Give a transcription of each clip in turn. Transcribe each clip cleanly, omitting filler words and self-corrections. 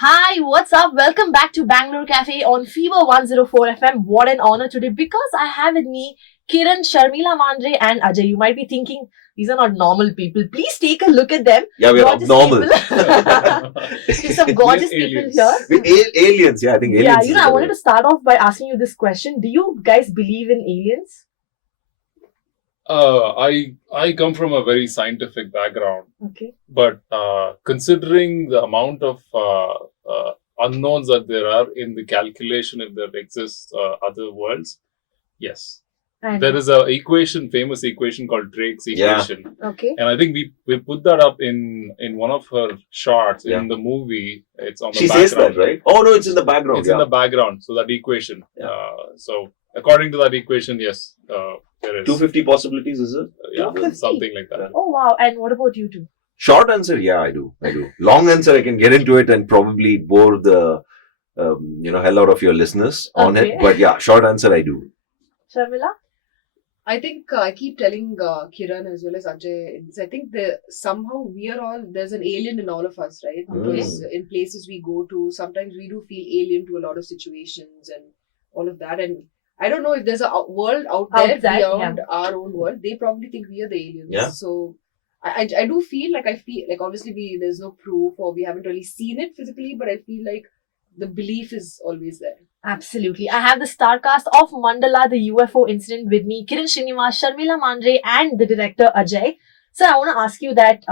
Hi, what's up? Welcome back to Bangalore Cafe on Fever 104 FM. What an honor today because I have with me Kiran, Sharmiela, Mandre, and Ajay. You might be thinking these are not normal people. Please take a look at them. Yeah, we're Gorgeous abnormal. There's some gorgeous people here. We're aliens, yeah, I think aliens. Yeah, I wanted to start off by asking you this question. Do you guys believe in aliens? I come from a very scientific background, Okay. but considering the amount of unknowns that there are in the calculation if there exists other worlds, yes. And There is a famous equation called Drake's Yeah. equation, okay. and I think we put that up in one of her shots Yeah. in the movie. It's on the She background. says that, right? Oh no, it's in the background. It's yeah. in the background. So that equation. Yeah. So according to that equation, yes, there is 250 possibilities, is it? yeah, 250? something like that. Oh wow. And what about you two? Short answer, yeah, I do. Long answer, I can get into it and probably bore the hell out of your listeners on Okay. it. But yeah, short answer, I do. Sharmila? I think I keep telling Kiran as well as Ajay, I think somehow there's an alien in all of us, right? Okay. Because in places we go to, sometimes we do feel alien to a lot of situations and all of that. And I don't know if there's a world out there Outside, beyond our own world. They probably think we are the aliens. Yeah. So I do feel like obviously there's no proof or we haven't really seen it physically, but I feel like the belief is always there. Absolutely. I have the star cast of Mandala, the UFO Incident with me, Kiran, Srinivas, Sharmiela, Mandre, and the director Ajay. So I want to ask you that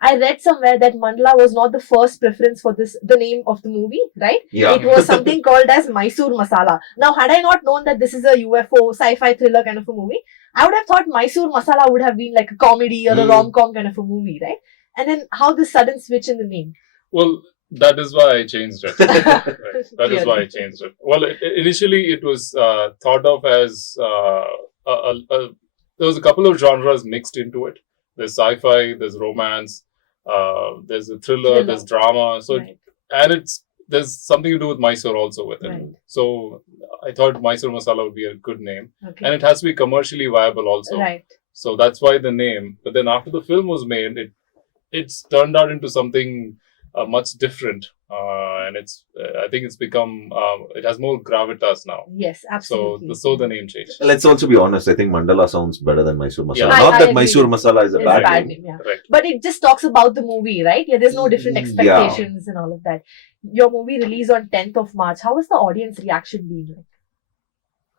I read somewhere that Mandala was not the first preference for the name of the movie, right? Yeah. It was something called as Mysore Masala. Now, had I not known that this is a UFO sci-fi thriller kind of a movie, I would have thought Mysore Masala would have been like a comedy or a rom-com kind of a movie, right? And then how this sudden switch in the name? Well, that is why I changed it. Right. That is why I Clearly. changed it. Well, initially it was thought of as there was a couple of genres mixed into it. There's sci-fi, there's romance, there's a thriller, there's drama. So Right. there's something to do with Mysore also with it. Right. So I thought Mysore Masala would be a good name, Okay. and it has to be commercially viable also. Right. So that's why the name. But then after the film was made, it's turned out into something much different, and I think it's become it has more gravitas now. Yes, absolutely. So the name changed. Let's also be honest, I think Mandala sounds better than Mysore Masala. Yeah. Not I that agree. Mysore Masala is a It's bad a bad name. name, yeah. Right. But it just talks about the movie, right? Yeah, there's no different Yeah. expectations and all of that. Your movie released on 10th of March. How has the audience reaction been like?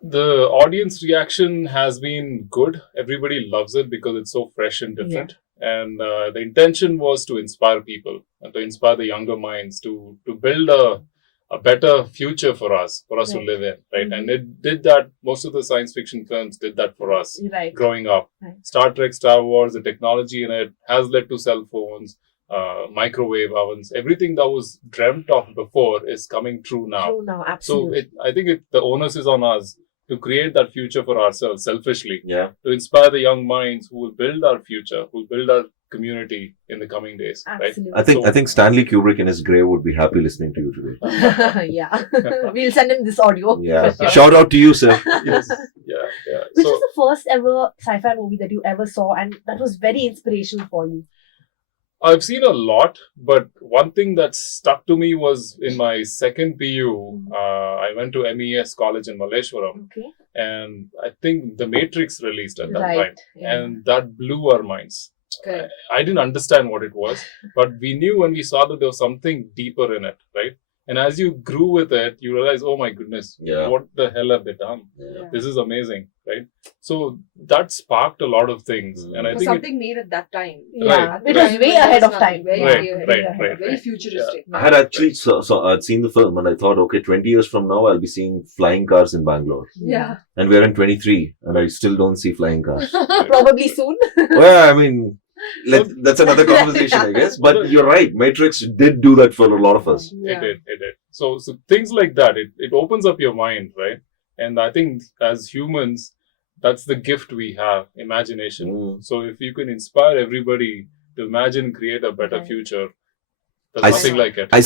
The audience reaction has been good. Everybody loves it because it's so fresh and different. And the intention was to inspire people, and to inspire the younger minds to build a better future for us Right. to live in, right? Mhm. And it did that. Most of the science fiction films did that for us Right. growing up. Right. Star Trek, Star Wars, the technology in it has led to cell phones, microwave ovens. Everything that was dreamt of before is coming true now. True now, So absolutely. I think the onus is on us to create that future for ourselves selfishly, Yeah. to inspire the young minds who will build our future, who will build our community in the coming days, right? Absolutely. I think Stanley Kubrick in his grave would be happy listening to you today. Yeah. We'll send him this audio. Yeah. for sure. Shout out to you, sir. Yes, yeah. Which So is the first ever sci-fi movie that you ever saw and that was very inspirational for you? I've seen a lot, but one thing that stuck to me was in my second PU, I went to MES college in Malleshwaram, Okay. and I think The Matrix released at that Right. time, Yeah. and that blew our minds. Correct. I didn't understand what it was, but we knew when we saw that there was something deeper in it, right? And as you grew with it, you realize, oh my goodness, Yeah. what the hell have they done? Yeah. This is amazing, right? So that sparked a lot of things, and I For think something made at that time. Yeah. Right. It was Time way when ahead there of was time. nothing. Very, Yeah. very, Right, very, right, very right. futuristic. I had actually I'd seen the film and I thought, okay, 20 years from now, I'll be seeing flying cars in Bangalore. Yeah. And we're in 23 and I still don't see flying cars. Probably soon. Well, I mean, that's another conversation, I guess. But you're right. Matrix did do that for a lot of us. It did. So things like that, it opens up your mind, right? And I think as humans, that's the gift we have, imagination. Mm. So if you can inspire everybody to imagine, create a better Right. future, I there's nothing like it. I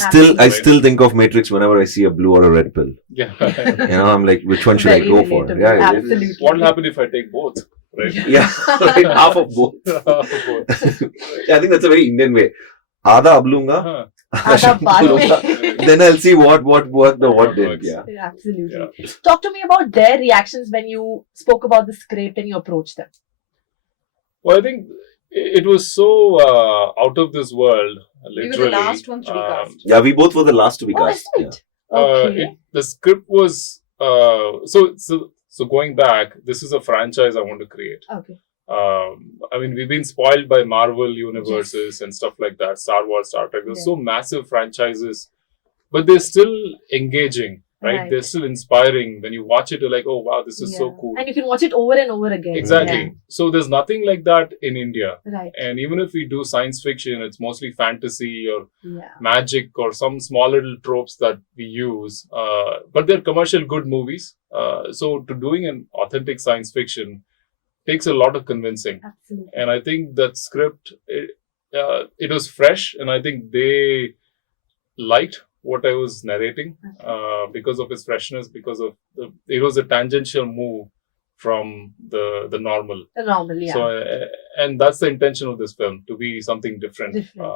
still think of Matrix whenever I see a blue or a red pill. Yeah. I'm like, which one should Very I go for? relatable. Yeah, Absolutely. What will happen if I take both? Right? yeah, right, half of both. Half of both. Yeah, I think that's a very Indian way. Aadha ab lunga, Uh-huh. Aadha baad mein. Then I'll see what worked or what What didn't. works. Yeah. Yeah, absolutely. Yeah. Talk to me about their reactions when you spoke about the script and you approached them. Well, I think it was so out of this world, We literally. were the last ones to be cast. Yeah, we both were the last to be Oh, cast. is it? Okay. The script was so going back. This is a franchise I want to create. Okay. I mean, we've been spoiled by Marvel universes and stuff like that. Star Wars, Star Trek. They're so massive franchises, but they're still engaging, right? They're still inspiring. When you watch it, you're like, oh wow, this is so cool. And you can watch it over and over again. Exactly. Yeah. So there's nothing like that in India. Right. And even if we do science fiction, it's mostly fantasy or Yeah. magic or some small little tropes that we use. But they're commercial good movies. So to doing an authentic science fiction takes a lot of convincing. Absolutely. And I think that script, it was fresh. And I think they liked what I was narrating because of its freshness, because of it was a tangential move from the normal. The normal, yeah. So, and that's the intention of this film, to be something different. Different,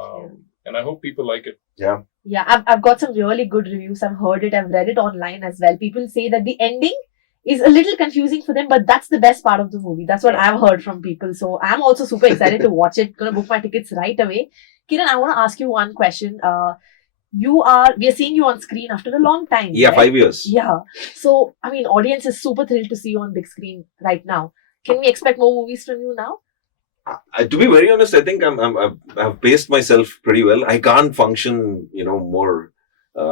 And I hope people like it. Yeah. Yeah, I've got some really good reviews. I've heard it. I've read it online as well. People say that the ending is a little confusing for them, but that's the best part of the movie. That's what I've heard from people. So I'm also super excited to watch it. Gonna book my tickets right away. Kiran, I want to ask you one question. We are seeing you on screen after a long time. Yeah, right? 5 years. Yeah. So, I mean, audience is super thrilled to see you on big screen right now. Can we expect more movies from you now? To be very honest, I think I've paced myself pretty well. I can't function, more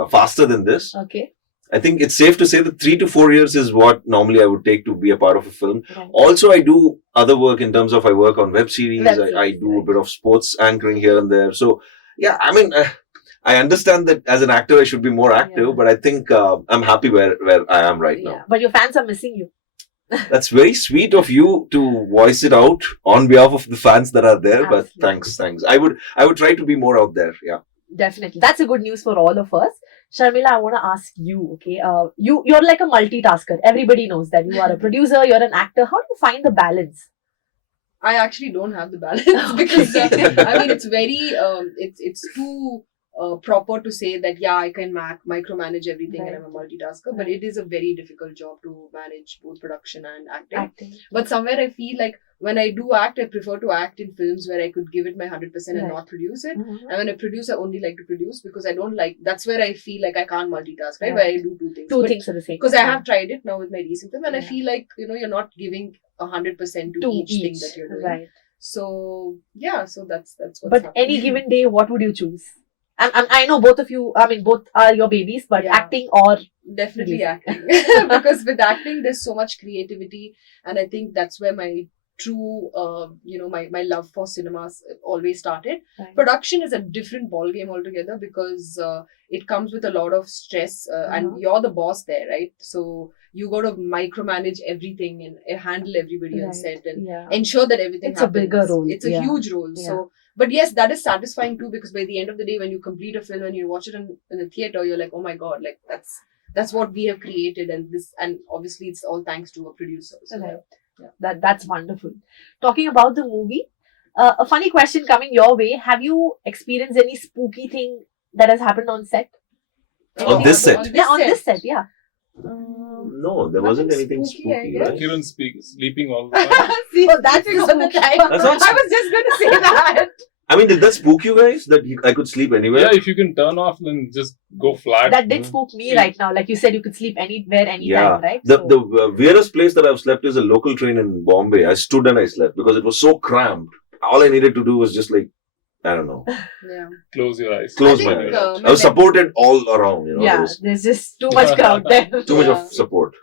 faster than this. Okay. I think it's safe to say that 3 to 4 years is what normally I would take to be a part of a film. Right. Also, I do other work in terms of I work on web series. I do a bit of sports anchoring here and there. So, yeah, I mean, I understand that as an actor, I should be more active, but I think I'm happy where I am right now. But your fans are missing you. That's very sweet of you to voice it out on behalf of the fans that are there. Absolutely. But thanks. I would try to be more out there. Yeah. Definitely. That's a good news for all of us. Sharmiela, I want to ask you, okay, you're like a multitasker. Everybody knows that. You are a producer, you're an actor. How do you find the balance? I actually don't have the balance because I mean it's very it's too proper to say that I can micromanage everything and I'm a multitasker, but it is a very difficult job to manage both production and acting. But somewhere I feel like when I do act, I prefer to act in films where I could give it my 100% and not produce it. And when I produce, I only like to produce because I don't like. That's where I feel like I can't multitask, right? Where I do two things. Two things at the same time. Because I have tried it now with my recent film, and I feel like you're not giving 100% to each thing that you're doing. Right. So so that's what's But happening. any given day, what would you choose? I know both of you. I mean, both are your babies, but acting or definitely acting because with acting there's so much creativity, and I think that's where my true my love for cinemas always started. Production is a different ball game altogether because it comes with a lot of stress and you're the boss there, right? So you got to micromanage everything and handle everybody on set and ensure that everything it's happens. a bigger role. It's a huge role. So but yes, that is satisfying too, because by the end of the day, when you complete a film and you watch it in the theater, you're like, oh my god, like that's what we have created, and obviously it's all thanks to a producer. So that's wonderful. Talking about the movie, a funny question coming your way: have you experienced any spooky thing that has happened on set? On this set? On this set, yeah. No, there wasn't anything spooky, right? Kiran sleeping all the time. See, that's all the time. That's not I was just going to say that. I mean, did that spook you guys? That I could sleep anywhere? Yeah, if you can turn off and just go flat. That did spook me right now. Like you said, you could sleep anywhere, anytime, right? The weirdest place that I've slept is a local train in Bombay. I stood and I slept because it was so cramped. All I needed to do was just like, I don't know. Yeah. Close your eyes. Close my eyes. I was supported all around, there's just too much crowd there. Too much of support.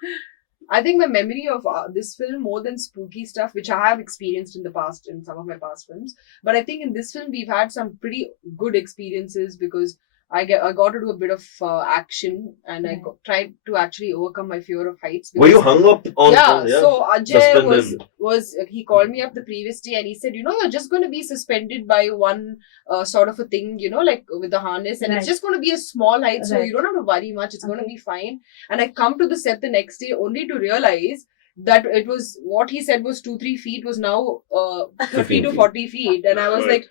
I think my memory of this film, more than spooky stuff, which I have experienced in the past in some of my past films, but I think in this film we've had some pretty good experiences because I got to do a bit of action and I tried to actually overcome my fear of heights. Were you hung up on? So Ajay was he called me up the previous day and he said, you're just going to be suspended by one sort of a thing, like with the harness, and it's just going to be a small height, so you don't have to worry much. It's going to be fine. And I come to the set the next day only to realize that it was what he said was 2-3 feet was now 50 to 40 feet, and I was like.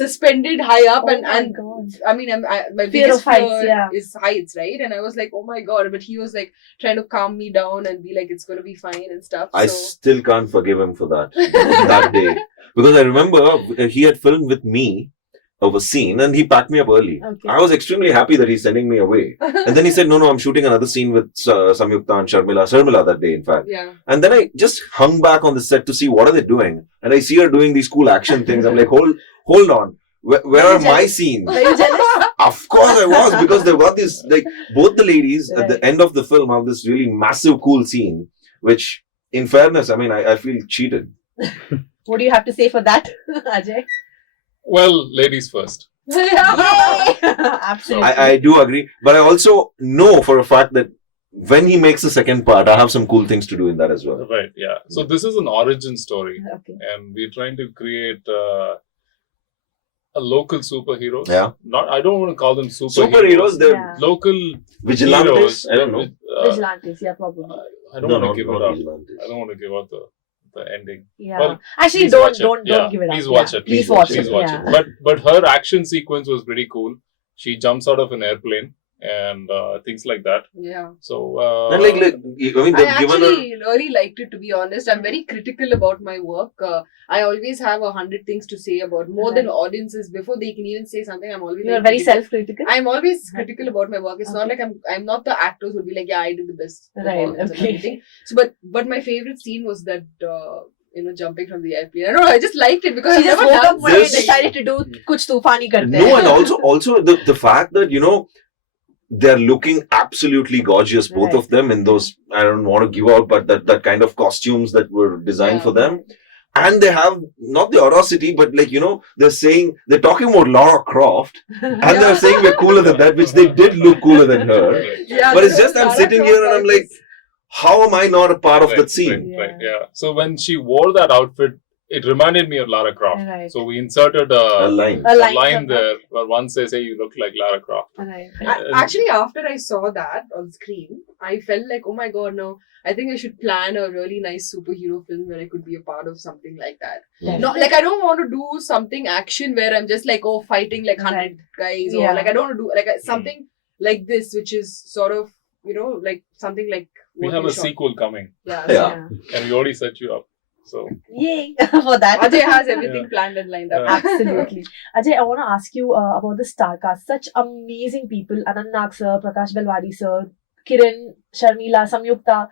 suspended high up, Oh my and God. I mean, my Fear biggest of heights, fear yeah. is heights, right? And I was like, oh my God, but he was like trying to calm me down and be like, it's gonna be fine and stuff. I So still can't forgive him for that day. Because I remember he had filmed with me of a scene and he packed me up early. Okay. I was extremely happy that he's sending me away. And then he said, no, I'm shooting another scene with Samyukta and Sharmiela that day, in fact. yeah. And then I just hung back on the set to see what are they doing. And I see her doing these cool action things. I'm like, hold on. Where are my scenes? Were you jealous? Of course I was, because they've got this, like, both the ladies at the end of the film have this really massive, cool scene, which, in fairness, I mean, I feel cheated. What do you have to say for that, Ajay? Well, ladies first. Yay! Absolutely. I do agree, but I also know for a fact that when he makes the second part, I have some cool things to do in that as well. Right, yeah. So this is an origin story, Okay. and we're trying to create a local superheroes. Yeah. I don't want to call them Superheroes, they're Yeah. Local vigilantes. heroes. I don't know. Vigilantes, yeah, probably. I don't want to give it up. vigilantes. I don't want to give out the ending. Yeah. Well, Actually, please don't watch it. don't Yeah, give it up. please watch Yeah. it. Please watch Please it. watch Yeah. it. But her action sequence was pretty cool. She jumps out of an airplane and things like that. Yeah. So And like, I mean, I they've given her. actually really liked it, to be honest. I'm very critical about my work. I always have 100 things to say about more than audiences before they can even say something. I'm always You are like, very critical. self-critical. I'm always critical about my work. It's not Okay. like I'm not the actors who would be like, yeah, I did the best. Right, performance and okay. everything. So, but my favorite scene was that jumping from the airplane. I don't know. I just liked it because She I've just never woke done up one day and this. decided to do kuch tufani karte. No, and also the fact that, they're looking absolutely gorgeous, both Right. of them, in those, I don't want to give out, but that kind of costumes that were designed Yeah. for them. And they have not the audacity, but they're talking about Lara Croft, and they're saying we're cooler than that, which they did look cooler than her. Yeah, But it's the just I'm Lara sitting Croft here and I'm part like, was- how am I not a part of that scene? Right, Yeah. yeah. So when she wore that outfit, it reminded me of Lara Croft. Right. So we inserted A a line. A line line from there where once they say you look like Lara Croft. Right. Actually, after I saw that on screen, I felt like, oh my god, no, I think I should plan a really nice superhero film where I could be a part of something like that. Mm. No, like I don't want to do something action where I'm just like, oh, fighting like 100 Right. guys, Yeah. or like I don't want to do like something like this, which is sort of, like something like We what have we a shot. sequel coming, Yeah. Yeah. and we already set you up. So Yay for that. Ajay has everything Yeah. planned and lined up. Yeah. Absolutely. Ajay, I want to ask you about the star cast. Such amazing people. Anant sir, Prakash Belwadi sir, Kiran, Sharmiela, Samyukta.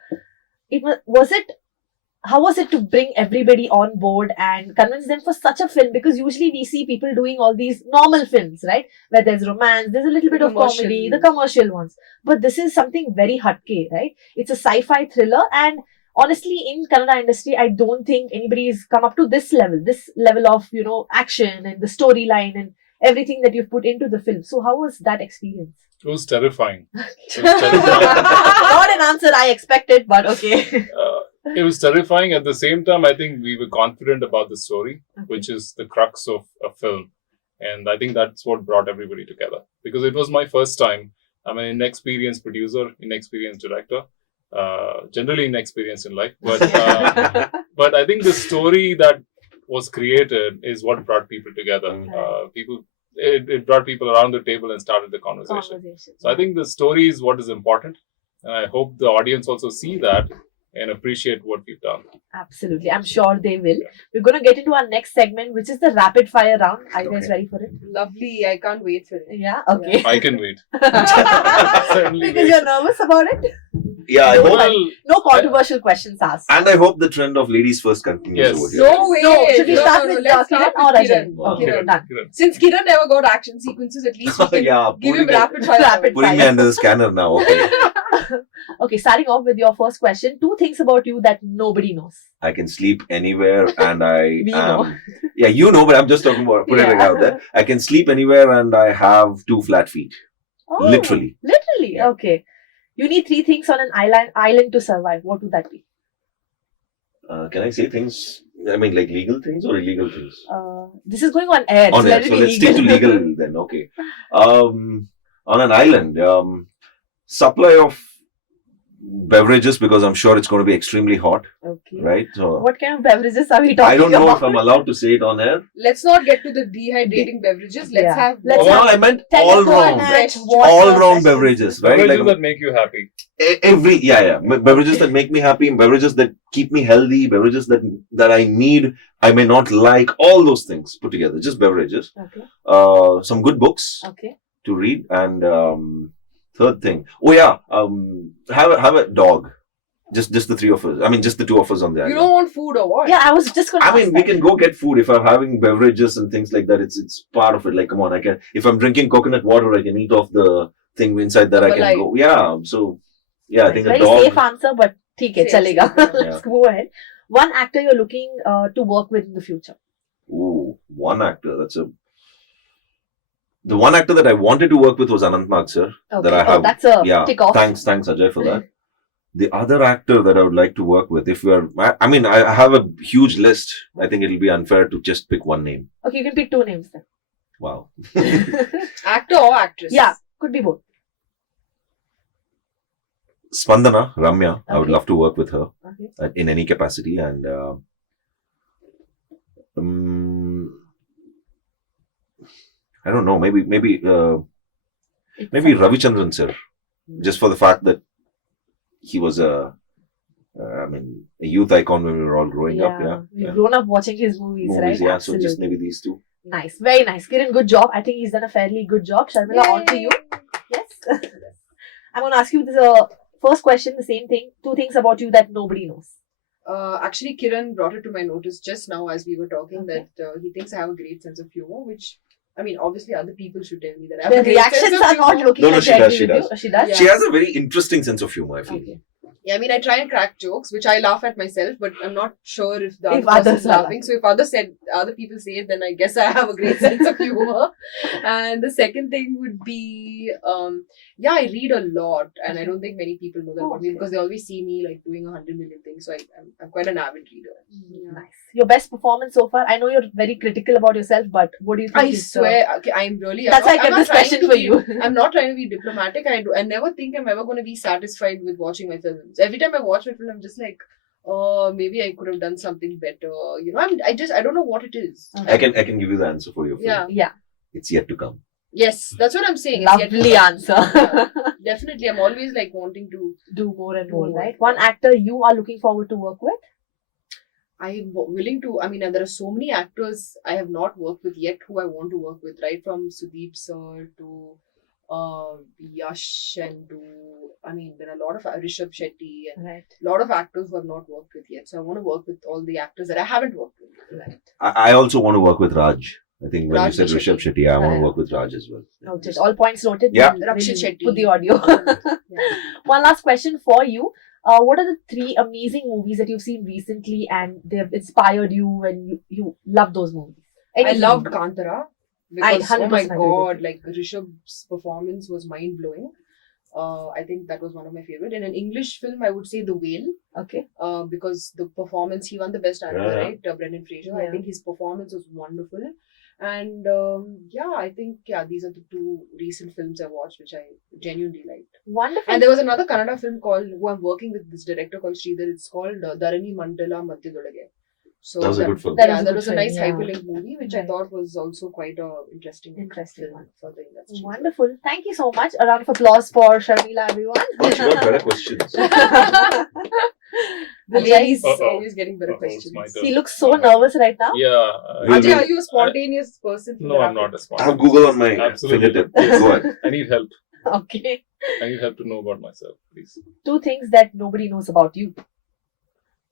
How was it to bring everybody on board and convince them for such a film? Because usually we see people doing all these normal films, right? Where there's romance, there's a little bit of Commercial. comedy, the commercial ones. But this is something very hatke, right? It's a sci-fi thriller, and honestly, in Kannada industry, I don't think anybody's come up to this level of, action and the storyline and everything that you've put into the film. So how was that experience? it was terrifying. Not an answer I expected, but okay. It was terrifying. At the same time, I think we were confident about the story, which is the crux of a film. And I think that's what brought everybody together. Because it was my first time. I'm an inexperienced producer, inexperienced director, generally inexperienced in life. But I think the story that was created is what brought people together. It brought people around the table and started the conversation. So I think the story is what is important. And I hope the audience also see that and appreciate what we've done. Absolutely. I'm sure they will. We're going to get into our next segment, which is the rapid fire round. Are you guys Okay. ready for it? Lovely. I can't wait for it. Yeah? Okay. I can wait. Certainly Because wait. you're nervous about it? Yeah, I No, hope, Well, No controversial questions asked. and I hope the trend of ladies first continues Yes. over here. No way. No, should we start with Let's Kiran start or with Ajay? Kiran. Wow. Okay, Kiran, done. Kiran. Since Kiran never got action sequences, at least we can Yeah, give him putting rapid fire. Rapid Putting me fire. under the scanner now. Okay. Okay, starting off with your first question. 2 things about you that nobody knows. I can sleep anywhere, and We know. Yeah, you know, but I'm just talking about putting it Yeah. out there. I can sleep anywhere, and I have 2 flat feet. Oh, Literally. Literally, Yeah. okay. You need 3 things on an island to survive. What would that be? Can I say things? I mean, like legal things or illegal things? This is going on air. On so air. let it So be let's stick to legal then. Okay. On an island, supply of beverages, because I'm sure it's going to be extremely hot, Okay. right? So What kind of beverages are we talking I don't know about? if I'm allowed to say it on air. Let's not get to the dehydrating beverages. Let's Yeah. have Let's No, have I meant Tell all us what round. match, All water, All round specials. beverages, right? Beverages Like that make you happy. beverages that make me happy, beverages that keep me healthy, beverages that I need, I may not like, all those things put together, just beverages. Okay. Some good books Okay. to read, and third thing, have a dog. Just the three of us. I mean, just the two of us on the You island. don't want food or what? Yeah, I was just going to I mean, we can go get food. If I'm having beverages and things like that, it's part of it. Like, come on, I can. If I'm drinking coconut water, I can eat off the thing inside that. I can Malai. go. Yeah. So, yeah, I think a very dog. safe answer, but theek hai, Safe, chalega. safe, Let's move ahead. One actor you're looking to work with in the future. Ooh, one actor. The one actor that I wanted to work with was Anant sir. Okay. That I have. That's a Yeah. tick off. Thanks, Ajay, for that. The other actor that I would like to work with, I have a huge list. I think it'll be unfair to just pick one name. Okay, you can pick two names then. Wow. Actor or actress? Yeah, could be both. Spandana, Ramya, I would Okay. love to work with her Okay. in any capacity. And I don't know, maybe It's Ravichandran sir, just for the fact that he was a youth icon when we were all growing up. Yeah, We've grown up watching his movies, right? Yeah, Absolutely. so just maybe these two. Nice. Very nice. Kiran, good job. I think he's done a fairly good job. Sharmiela, on to you. Yes. I'm going to ask you the first question, the same thing. Two things about you that nobody knows. Actually, Kiran brought it to my notice just now as we were talking Okay. that he thinks I have a great sense of humor, which, I mean, obviously other people should tell me that I have The a great sense reactions of are not humor. looking No, like she they does, agree she with does. you. She does? Yeah. She has a very interesting sense of humor, I feel. Okay. Yeah, I mean, I try and crack jokes, which I laugh at myself, but I'm not sure if the If other others person's are laughing. So if other people say it, then I guess I have a great sense of humor. And the second thing would be, I read a lot, and I don't think many people know that about me Okay. because they always see me like doing 100 million things. So I'm quite an avid reader. Yeah. Nice. Your best performance so far? I know you're very critical about yourself, but what do you think? I is swear, okay, I'm really. That's why I I'm kept not this trying question to for be- you. I'm not trying to be diplomatic. I never think I'm ever going to be satisfied with watching my films. Every time I watch my film, I'm just like, oh, maybe I could have done something better. You know, I don't know what it is. Okay. I can give you the answer for your film. Yeah. Yeah. It's yet to come. Yes, that's what I'm saying. It's yet to Lovely come. answer. Yeah, definitely, I'm always like wanting to. Do more and Do more, more, right? yeah. One actor you are looking forward to work with? I'm willing to. I mean, and there are so many actors I have not worked with yet who I want to work with. Right from Sudeep sir to Yash and to. I mean, there are a lot of Rishabh Shetty and Right. a lot of actors who I've not worked with yet. So I want to work with all the actors that I haven't worked with. Right. I also want to work with Raj. I think when Raj you said Rishabh Shetty, I want to Yeah. work with Raj as well. Noted. All points noted. Yeah. We'll Rakshit Shetty. Put the audio. Yeah. One last question for you. What are the three amazing movies that you've seen recently and they've inspired you and you love those movies? I Anything. loved Kantara because oh 100% my agree with god, like Rishabh's performance was mind blowing. I think that was one of my favorite. In an English film, I would say The Whale. Okay. Because the performance, he won the best actor, Yeah. right? Brendan Fraser. I Yeah. think his performance was wonderful. And I think these are the two recent films I watched which I genuinely liked. Wonderful. And there was another Kannada film who I'm working with this director called Sridhar. It's called Dharani Mandala Madhyadolage. So That was a good film. That Yeah, was a that good was a film, nice yeah. hyperlink movie, which I Right. thought was also quite a interesting Interesting film one. for the industry. Wonderful. Thank you so much. A round of applause for Sharmiela, everyone. Oh, she got better questions. The Ajay? ladies Uh-oh. always getting better Uh-oh, it's questions. my turn. He looks so nervous right now. Yeah. Will Ajay, we- are you a spontaneous person? No, I'm not a I sponsor. have Google on my Absolutely. fingertip. Go ahead. I need help. Okay. I need help to know about myself, please. Two things that nobody knows about you.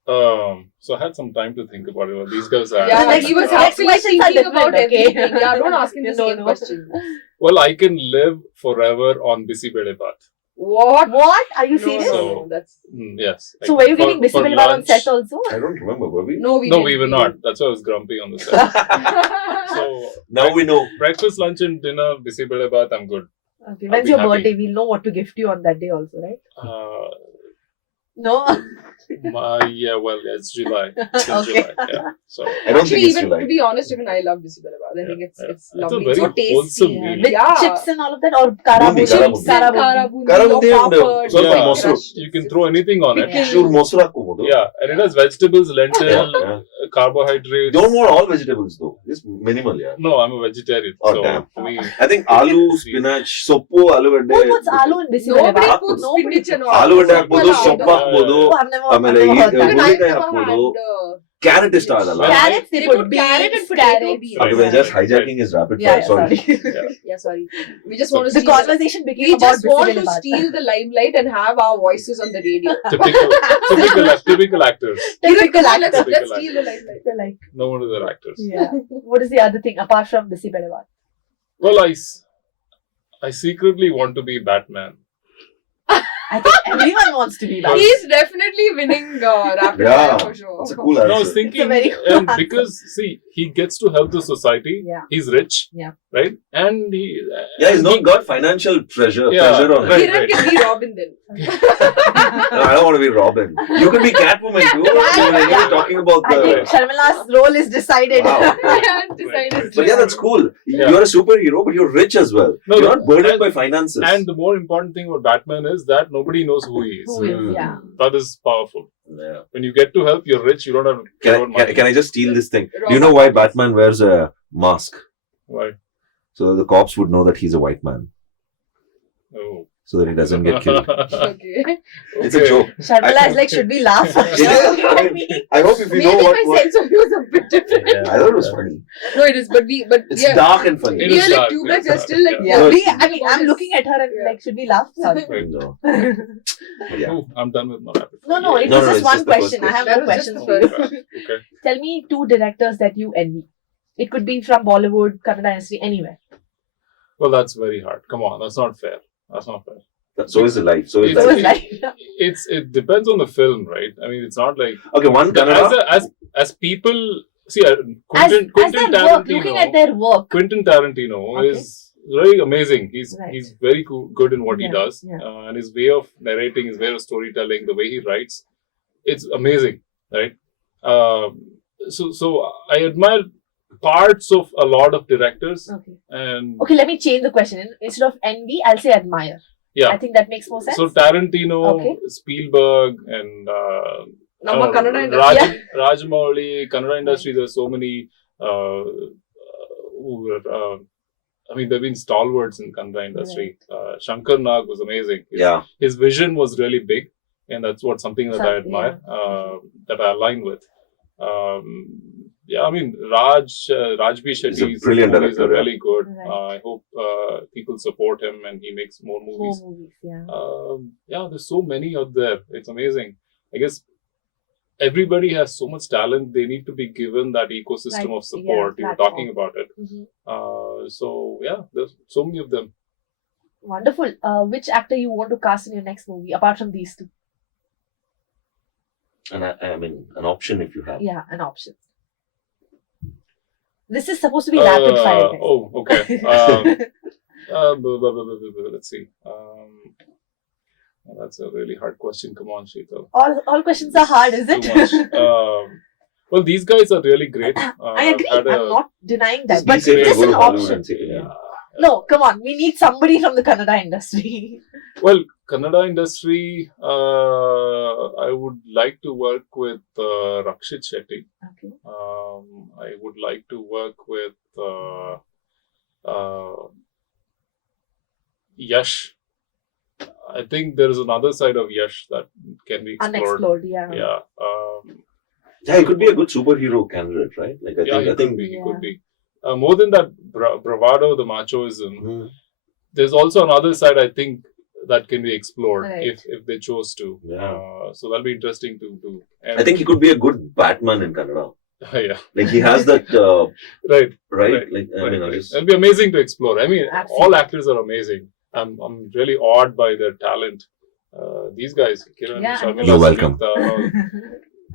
So I had some time to think about it. These guys are. Yeah, next- he was next actually questions are thinking about different, okay? everything. Yeah, don't ask him the No, same no. question. Well, I can live forever on Bisi Bede Baat. What? What? Are you No, serious? no, So- no, that's Yes. So Like, were you for- getting busy for with on lunch- set also? I don't remember, were we? no, we No, didn't. we were not. That's why I was grumpy on the set. So Now we know. breakfast, lunch, and dinner, Bisi Bede Baat, I'm good. Okay. I'll When's be your happy. birthday? We'll know what to gift you on that day also, right? No? Yeah, well, it's July. It's Okay. July. Yeah. So I don't Actually, think it's even July. to be honest, even I love Busy Belawadi. I think it's It's a lovely. very It's so tasty. wholesome Yeah. meal. With Yeah. chips and all of that, or kara Bundi, bundi? kara Chips bundi. and Kara kara bundi. bundi Kara or bundi and, papad. ಸ್ವಲ್ಪ Yeah. ಮೊಸರು. You can throw anything on it. Yeah. ಚೂರು ಮೊಸರು ಹಾಕ್ಬೋದು. Yeah, and it has vegetables, lentil, Yeah. carbohydrates. Don't want all vegetables though. Just minimal, yeah. No, I'm a vegetarian. Oh, so damn. for me, I think aloo, spinach, soppu, aloogadde. Who puts aloo in bisi Nobody belawadi? puts Nobody spinach and all. ಆಲೂಗಡ್ಡೆ ಹಾಕ್ಬೋದು, People ಸೊಪ್ಪು are- ಹಾಕ್ಬೋದು, Oh, I've never ಆಮೇಲೆ heard that. Even I ಹುರುಳಿಕಾಯಿ never ಹಾಕ್ಬೋದು. had carrot ಇಷ್ಟ ಆಗಲ್ಲ. Well, Carrots, they They put put beans, carrot and potato carrots. beans. Okay, we're just hijacking his rapid Yeah, fire. Sorry. Yeah, sorry. We just want to The steal conversation became we about just want bisi to belawadi. steal the limelight and have our voices on the radio. typical actors. Typical Let's, actor. let's steal the limelight. They're like, No wonder they're actors. yeah. What is the other thing apart from bisi belawadi? Well, I secretly want to be Batman. I think everyone wants to be that. He's definitely winning rapid Yeah. fire for sure. It's a cool No, I was answer. thinking, very cool and answer. because see, he gets to help the society. Yeah. He's rich. Yeah. Right, and he. Yeah, he's not got financial pressure Yeah. on him. Right. Kiran can be Robin then. No, I don't want to be Robin. You could be Catwoman too. You're talking about I the. think Sharmila's role is decided. Wow. Yeah, decided. But yeah, that's cool. Yeah. You're a superhero, but you're rich as well. No, You're not burdened and- by finances. And the more important thing about Batman is that nobody knows who he is. Who is, yeah. That is powerful. Yeah. When you get to help, you're rich. You don't have. Can I just steal this thing? Do you know why Batman wears a mask? Why? So that the cops would know that he's a white man. Oh. So that he doesn't get killed. Okay. It's a joke. Sharmila is like, should we laugh? I hope if you Maybe know my what. sense of humor is a bit different. I thought it was funny. No, it is, but It's yeah. dark and funny. It We is are like dark, two it guys is are dark, still like Yeah, Yeah. I'm looking at her and Yeah. like, should we laugh? Sorry. No. But yeah. Oh, I'm done with my rapid. No, it No, was no, just it's one just the first question. I have That no was questions just for the you. first. Okay. Tell me two directors that you envy. It could be from Bollywood, Kannada industry, anywhere. Well, that's very hard. Come on, that's not fair. That's not fair. So is the life. So is It's- So life. it's like, It depends on the film, right? I mean, it's not like Okay, one Kannada. as people see. as Quentin their work, looking at Tarantino. their work. Quentin Tarantino Okay. is very amazing. Right. He's very good in what he Yeah, does, yeah. and his way of narrating, his way of storytelling, the way he writes, it's amazing, right? So I admire parts of a lot of directors, Okay. and Okay, let me change the question. Instead of envy, I'll say admire. yeah. I think that makes more sense. So Tarantino, Okay. Spielberg, and Nama Kannada industry. Rajamouli, Kannada industry. There's so many. Who were, I mean, there've been stalwarts in Kannada industry. Shankar Nag was amazing. Yeah. His vision was really big, and that's something that I admire, that I align with. Yeah, I mean, Rajbi Shetty's brilliant movies director, are yeah. really good. Right. I hope people support him and he makes more More movies. movies, yeah. Yeah, there's so many out there. It's amazing. I guess everybody has so much talent. They need to be given that ecosystem Right, of support. yeah, You were platform. talking about it. Mhm. So yeah, there's so many of them. Wonderful. Which actor you want to cast in your next movie apart from these two? And I mean, an option if you have. Yeah, an option. This is supposed to be rapid fire. Guys. Oh, okay. Let's see. That's a really hard question. Come on, Sheetal. all questions are hard, is it? Too much. Well, these guys are really great. I agree. I've had I'm not denying that, Just be but safe and just go an to Hollywood option. and see it. Yeah. No, come on. We need somebody from the Kannada industry. Well, Kannada industry, I would like to work with Rakshit Shetty. Okay. I would like to work with Yash. I think there is another side of Yash that can be explored. Unexplored, yeah. Yeah. Yeah, he could be a good superhero candidate, right? Like I He think. could be. More than that bravado, the machoism, Hmm. there's also another side, I think, that can be explored Right. if they chose to. Yeah. So that'll be interesting to do. And I think he could be a good Batman in Kannada. yeah, Like he has that, right. right? Like I Right, mean, I right. just It'll be amazing to explore. I mean, Absolutely. all actors are amazing. I'm really awed by their talent. These guys, Kiran, Yeah, Sharmiela, You're welcome. Samyukta,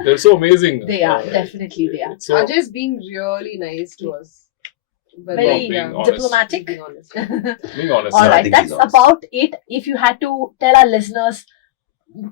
they're so amazing. They are, definitely they are. It's so, Ajay's being really nice to us. Very being honest. diplomatic. Being honest. being honest. All I right, think that's he's honest. about it. If you had to tell our listeners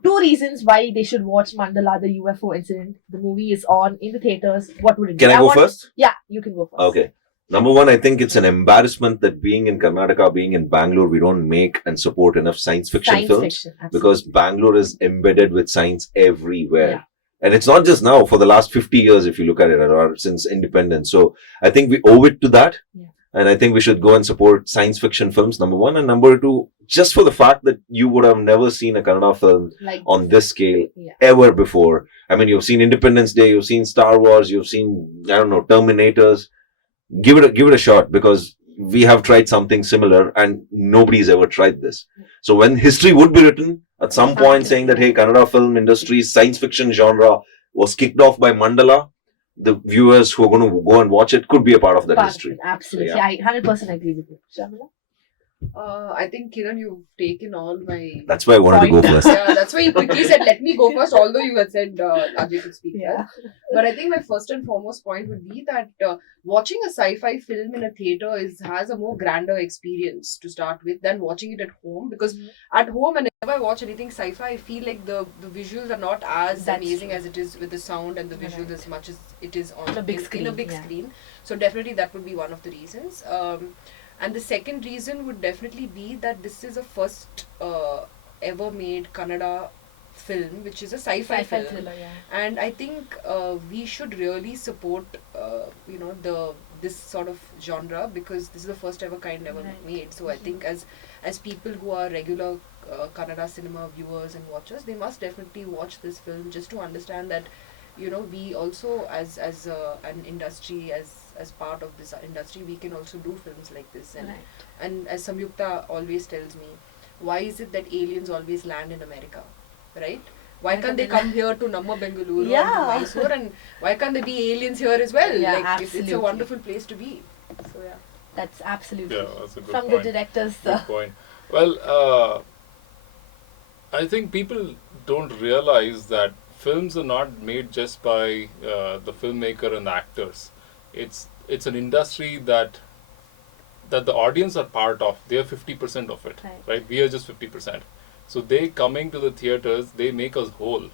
2 reasons why they should watch Mandala, the UFO Incident. The movie is on in the theaters. What would it be? Can I go first? Yeah, you can go first. Okay. Number one, I think it's an embarrassment that being in Karnataka, being in Bangalore, we don't make and support enough science fiction films because Bangalore is embedded with science everywhere. Yeah. And it's not just now, for the last 50 years, if you look at it, or since independence. So I think we owe it to that. Yeah. And I think we should go and support science fiction films, number one. And number two, just for the fact that you would have never seen a Kannada film Like on this scale Yeah. ever before. I mean, you've seen Independence Day, you've seen Star Wars, you've seen, I don't know, Terminators. Give it a shot, because we have tried something similar and nobody's ever tried this. So when history would be written at some point saying that, hey, Kannada film industry science fiction genre was kicked off by Mandala, the viewers who are going to go and watch it could be a part of that history. Absolutely. So, yeah. I 100% agree with you. Sharmiela? I think, Kiran, you've taken all my... That's why I wanted to go first. Yeah, that's why you quickly said, let me go first, although you had said Ajay could speak Yeah. first. But I think my first and foremost point would be that watching a sci-fi film in a theatre has a more grander experience to start with than watching it at home. Because at home, whenever I watch anything sci-fi, I feel like the visuals are not as That's amazing true. as it is with the sound and the visuals as much as it is on a big screen. in a big screen. So definitely that would be one of the reasons. And the second reason would definitely be that this is a first ever made Kannada film, which is a sci-fi film. thriller, yeah. And I think we should really support, this sort of genre, because this is the first ever kind ever made. So I think as people who are regular Kannada cinema viewers and watchers, they must definitely watch this film just to understand that, we also as an industry, as part of this industry, we can also do films like this. And as Samyukta always tells me, why is it that aliens always land in America, right? Why can't they come here to Namma Bengaluru and to Mysore, and why can't there be aliens here as well? Yeah, like it's a absolutely. wonderful place to be. So yeah. That's absolutely. Yeah, that's a good From point. the director's. Good point. Well, I think people don't realize that films are not made just by the filmmaker and the actors. It's an industry that the audience are part of. They are 50% of it, right? We are just 50%. So they coming to the theaters, they make us whole,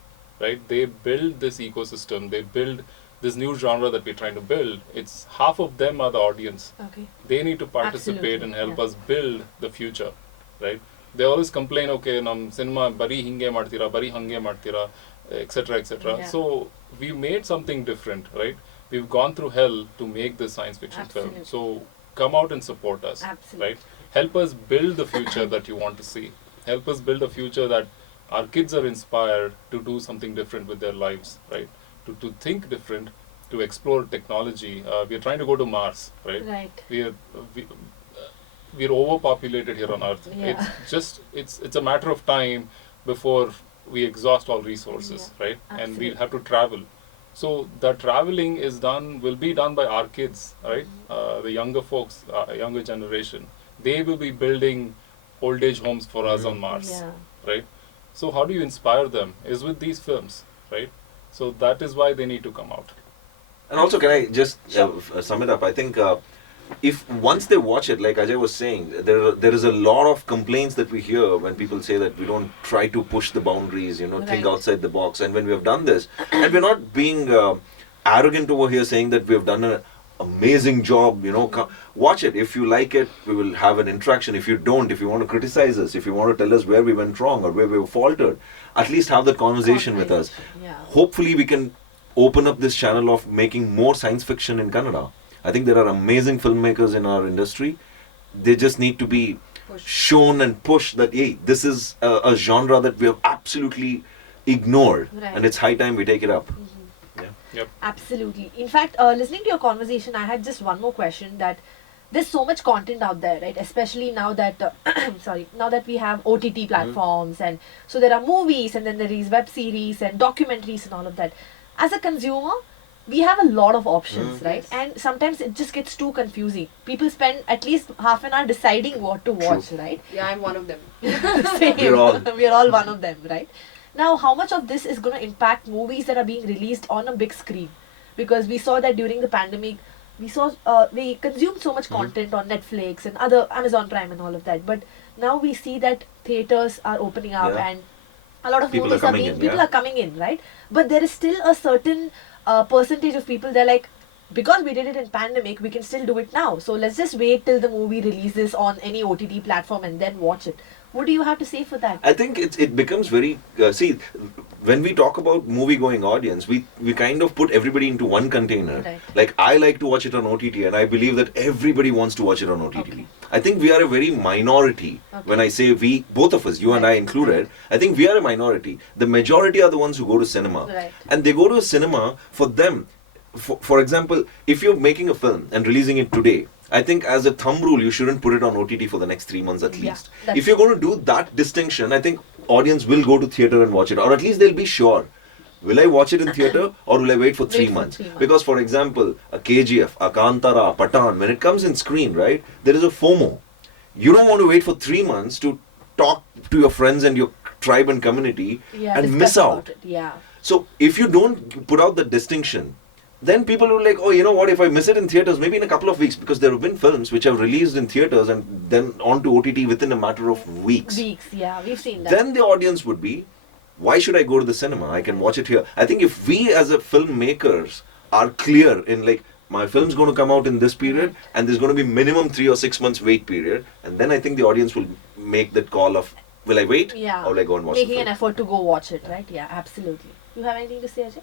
right? They build this ecosystem. They build this new genre that we're trying to build. It's half of them are the audience. Okay. They need to participate and help us build the future, right? They always complain, okay, nam cinema bari hinge martira, bari hange martira, etc., etc. Yeah. So we made something different, right? We've gone through hell to make this science fiction film. So come out and support us, right? Help us build the future that you want to see. Help us build a future that our kids are inspired to do something different with their lives, right? To think different, to explore technology. We are trying to go to Mars, right? Right. We're overpopulated here on Earth. Yeah. It's a matter of time before we exhaust all resources, right? And we'll have to travel. So the traveling will be done by our kids, right? The younger folks, younger generation. They will be building old age homes for us on Mars, right? So how do you inspire them? Is with these films, right? So that is why they need to come out. And also, can I just sum it up? I think if once they watch it, like Ajay was saying, there is a lot of complaints that we hear when people say that we don't try to push the boundaries, think outside the box. And when we have done this, and we're not being arrogant over here saying that we have done an amazing job, watch it. If you like it, we will have an interaction. If you don't, if you want to criticize us, if you want to tell us where we went wrong or where we faltered, at least have that conversation with us. Yeah. Hopefully we can open up this channel of making more science fiction in Kannada. I think there are amazing filmmakers in our industry. They just need to be shown and pushed that, hey, this is a genre that we have absolutely ignored. And it's high time we take it up. Yep. Absolutely. In fact, listening to your conversation, I had just one more question, that there's so much content out there, right? Especially now that, now that we have OTT platforms, and so there are movies, and then there is web series and documentaries and all of that. As a consumer, we have a lot of options, right? And sometimes it just gets too confusing. People spend at least half an hour deciding what to watch, right? Yeah, I'm one of them. Same. We're all one of them, right? Now, how much of this is going to impact movies that are being released on a big screen? Because we saw that during the pandemic, we consumed so much content on Netflix and other Amazon Prime and all of that. But now we see that theaters are opening up and a lot of People movies are coming in, people yeah. are coming in, right? But there is still a certain percentage of people, they're like, because we did it in pandemic, we can still do it now. So let's just wait till the movie releases on any OTT platform and then watch it. What do you have to say for that? I think it becomes very see, when we talk about movie going audience, we kind of put everybody into one container. Right. Like, I like to watch it on OTT, and I believe that everybody wants to watch it on OTT. Okay. I think we are a very minority. Okay. When I say we, both of us, you and I Right, included, I think we are a minority. The majority are the ones who go to cinema, Right. and they go to a cinema for them. For example, if you're making a film and releasing it today, I think as a thumb rule, you shouldn't put it on OTT for the next 3 months at Yeah, least. that's If you're going to do that distinction, I think audience will go to theatre and watch it, or at least they'll be sure. Will I watch it in theatre or will I wait for 3 Wait for months? 3 months. Because, for example, a KGF, a Kantara, Patan, when it comes in screen, right, there is a FOMO. You don't want to wait for 3 months to talk to your friends and your tribe and community Yeah, and discuss miss about out. it. Yeah. So if you don't put out the distinction, then people will like, oh, you know what, if I miss it in theatres, maybe in a couple of weeks, because there have been films which have released in theatres and then onto OTT within a matter of weeks. Yeah, we've seen that. Then the audience would be, why should I go to the cinema? I can watch it here. I think if we as a filmmakers are clear in like, my film's going to come out in this period and there's going to be minimum 3 or 6 months wait period, and then I think the audience will make that call of, will I wait Yeah. or will I go and watch Making the an film? effort to go watch it, right? Yeah, absolutely. You have anything to say, Ajay?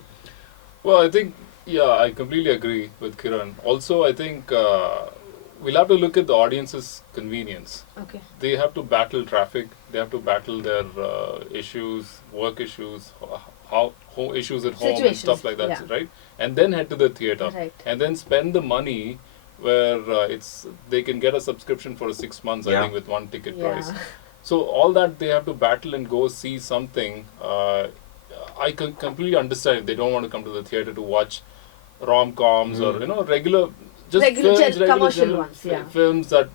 Well, I think, yeah, I completely agree with Kiran. Also, I think we'll have to look at the audience's convenience. Okay. They have to battle traffic, they have to battle their issues, work issues, issues at home and Situations, stuff like that, yeah. right? And then head to the theatre. Right. And then spend the money where they can get a subscription for 6 months, I Yeah. think, with one ticket Yeah. price. So all that they have to battle and go see something. I can completely understand if they don't want to come to the theatre to watch rom-coms or regular Commercial general ones, yeah. films that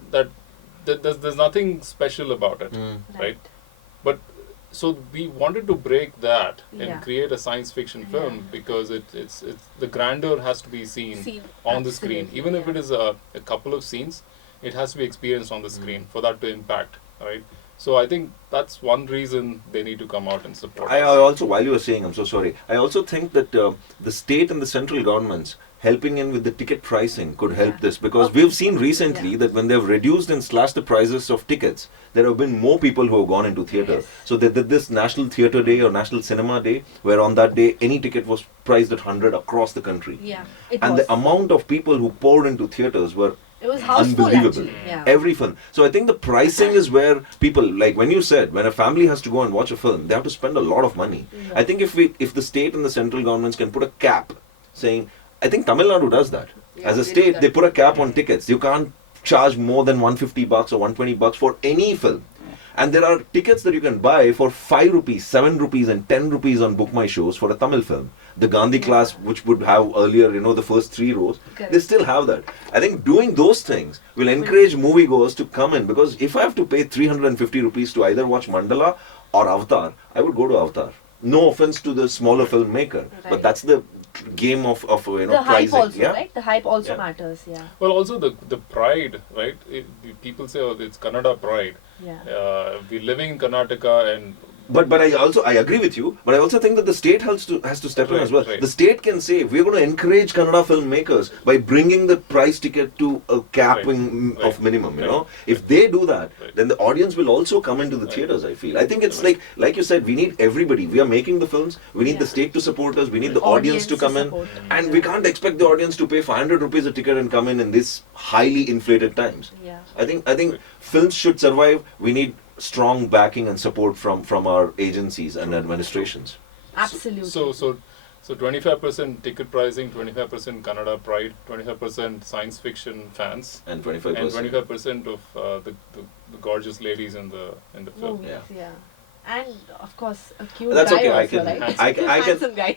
there's nothing special about it, right? But so we wanted to break that Yeah. and create a science fiction film Yeah. because it's the grandeur has to be seen on the screen. Absolutely, Even if yeah. it is a couple of scenes, it has to be experienced on the screen for that to impact, right? So I think that's one reason they need to come out and support I us. also, while you were saying, I'm so sorry, I also think that the state and the central governments helping in with the ticket pricing could help Yeah. this, because Okay. we've seen recently Yeah. that when they've reduced and slashed the prices of tickets, there have been more people who have gone into theatre. Yes. So they did this National Theatre Day or National Cinema Day, where on that day any ticket was priced at 100 across the country. Yeah. It And was. the amount of people who poured into theatres were It was houseful, unbelievable. actually. Yeah. Every film. So I think the pricing is where people, like when you said, when a family has to go and watch a film, they have to spend a lot of money. Yeah. I think if the state and the central governments can put a cap saying, I think Tamil Nadu does that. Yeah, As a they do state, that. they put a cap on tickets. You can't charge more than 150 bucks or 120 bucks for any film. And there are tickets that you can buy for 5 rupees, 7 rupees and 10 rupees on Book My Shows for a Tamil film. The Gandhi class, which would have earlier, the first 3 rows, Correct. they still have that. I think doing those things will encourage moviegoers to come in, because if I have to pay 350 rupees to either watch Mandala or Avatar, I would go to Avatar. No offense to the smaller filmmaker, Right. but that's the game of The hype pricing. also, Yeah? right? The hype also Yeah. matters, yeah. Well, also the pride, right? People say, oh, it's Kannada pride. Yeah. We're living in Karnataka and But I agree with you, but I also think that the state has to step in Right, as well. right. The state can say, we're going to encourage Kannada filmmakers by bringing the price ticket to a capping Right, of minimum, right. If they do that, Right. then the audience will also come into the Right. theatres, I feel. I think it's like you said, we need everybody. We are making the films, we need the Yeah. state to support us, we need the Audience audience to come in. support. And we can't expect the audience to pay 500 rupees a ticket and come in this highly inflated times. Yeah. I think films should survive. We need strong backing and support from our agencies and administrations. Absolutely. So 25% ticket pricing, 25% Kannada pride, 25% science fiction fans, And and 25%. 25% of the gorgeous ladies in the film. Movies, Yeah. yeah. And of course, a cute That's guy okay. I also, can, right? I can, Handsome guy.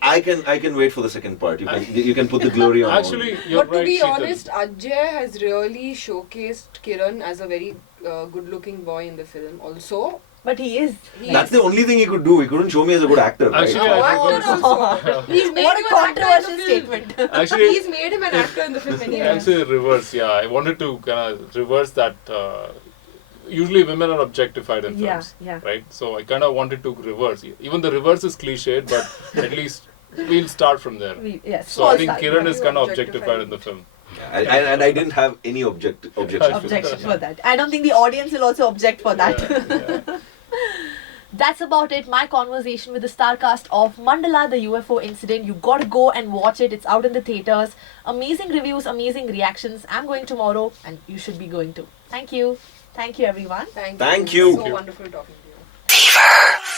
I can wait for the second part. You can put the glory on. Actually, you're But to right, be Sheetal. honest, Ajay has really showcased Kiran as a very good-looking boy in the film. Also, But he is. That's the only thing he could do. He couldn't show me as a good actor. Right? Actually, I actor forgot. also. He's made What a him an actor in the controversial film. statement. Actually, He's made him an actor in the film anyway. actually reverse. Yeah, I wanted to kind of reverse that usually women are objectified in Yeah, films, yeah. right? So I kind of wanted to reverse. Even the reverse is cliched, but at least we'll start from there. Yes. So I think start. Kiran is You kind of objectified. objectified in the film. And I didn't have any objection to Objection for that. I don't think the audience will also object for that. Yeah. That's about it. My conversation with the star cast of Mandala, the UFO Incident. You gotta go and watch it. It's out in the theaters. Amazing reviews, amazing reactions. I'm going tomorrow, and you should be going too. Thank you. Thank you, everyone. Thank you. So wonderful talking to you. Fever.